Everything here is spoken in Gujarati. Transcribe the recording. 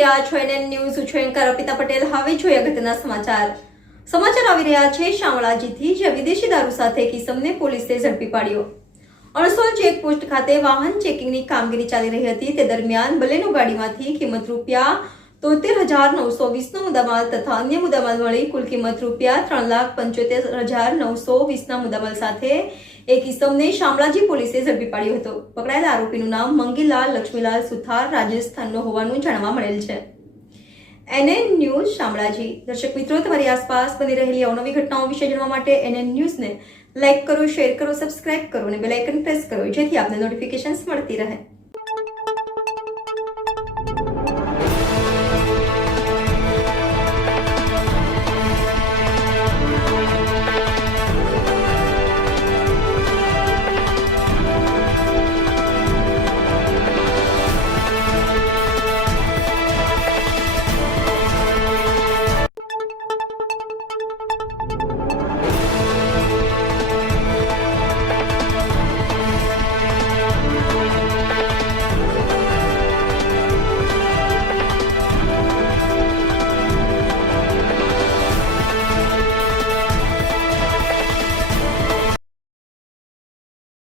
રહ્યા છો એનએન ન્યૂઝ. હું છું એન્કર અર્પિતા પટેલ. હવે જોઈએ અગત્યના સમાચાર. સમાચાર આવી રહ્યા છે શામળાજીથી, જ્યાં વિદેશી દારૂ સાથે એક ઇસમને પોલીસે ઝડપી પાડ્યો. અણસોલ ચેકપોસ્ટ ખાતે વાહન ચેકિંગની કામગીરી ચાલી રહી હતી. તે દરમિયાન બલેનો ગાડીમાંથી કિંમત રૂપિયા 73,920નો મુદ્દામાલ તથા અન્ય મુદ્દામાલ મળી કુલ કિંમત રૂપિયા 3,75,920ના મુદ્દામાલ સાથે એક ઇસમને શામળાજી પોલીસે ઝડપી પાડ્યો હતો. પકડાયેલા આરોપીનું નામ મંગીલાલ લક્ષ્મીલાલ સુથાર રાજસ્થાનનો હોવાનું જાણવા મળેલ છે. NN news Shamlaji. દર્શક મિત્રો, તમારી આસપાસ બની રહેલી અવનવી ઘટનાઓ વિશે જાણવા માટે એનએન ન્યૂઝને લાઇક કરો, શેર કરો, સબસ્ક્રાઇબ કરો અને બેલ આઇકન પ્રેસ કરો, જેથી આપને નોટિફિકેશન્સ મળતી રહે.